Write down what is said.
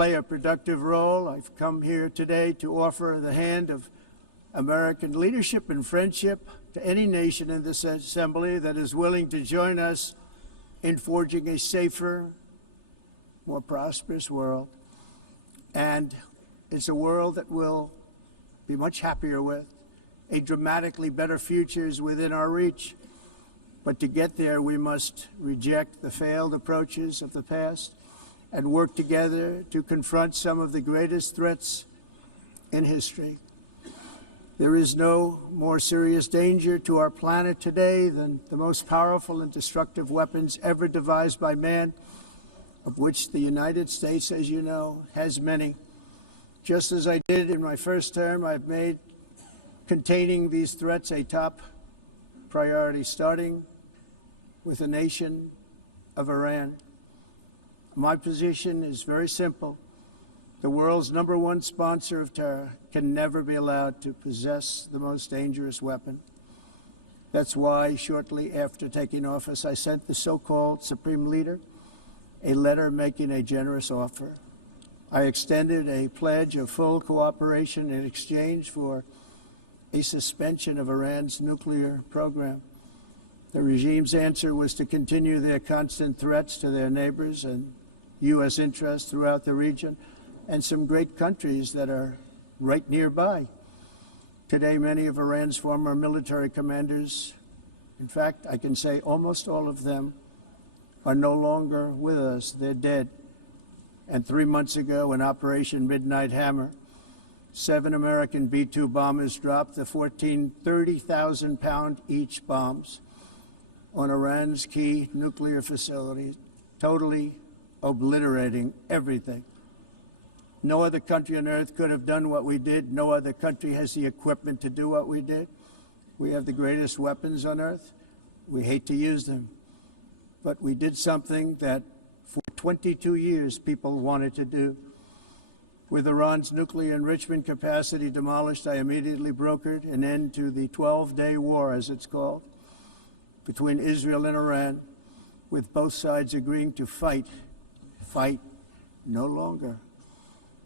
play a productive role. I've come here today to offer the hand of American leadership and friendship to any nation in this assembly that is willing to join us in forging a safer, more prosperous world. And it's a world that we'll be much happier with. A dramatically better future is within our reach. But to get there, we must reject the failed approaches of the past and work together to confront some of the greatest threats in history. There is no more serious danger to our planet today than the most powerful and destructive weapons ever devised by man, of which the United States, as you know, has many. Just as I did in my first term, I've made containing these threats a top priority, starting with the nation of Iran. My position is very simple. The world's #1 sponsor of terror can never be allowed to possess the most dangerous weapon. That's why, shortly after taking office, I sent the so-called Supreme Leader a letter making a generous offer. I extended a pledge of full cooperation in exchange for a suspension of Iran's nuclear program. The regime's answer was to continue their constant threats to their neighbors and U.S. interests throughout the region and some great countries that are right nearby. Today, many of Iran's former military commanders, in fact, I can say almost all of them, are no longer with us. They're dead. And 3 months ago, in Operation Midnight Hammer, 7 American B-2 bombers dropped the 14 30,000-pound each bombs on Iran's key nuclear facilities, totally obliterating everything. No other country on earth could have done what we did. No other country has the equipment to do what we did. We have the greatest weapons on earth. We hate to use them. But we did something that for 22 years people wanted to do. With Iran's nuclear enrichment capacity demolished, I immediately brokered an end to the 12-day war, as it's called, between Israel and Iran, with both sides agreeing to fight no longer.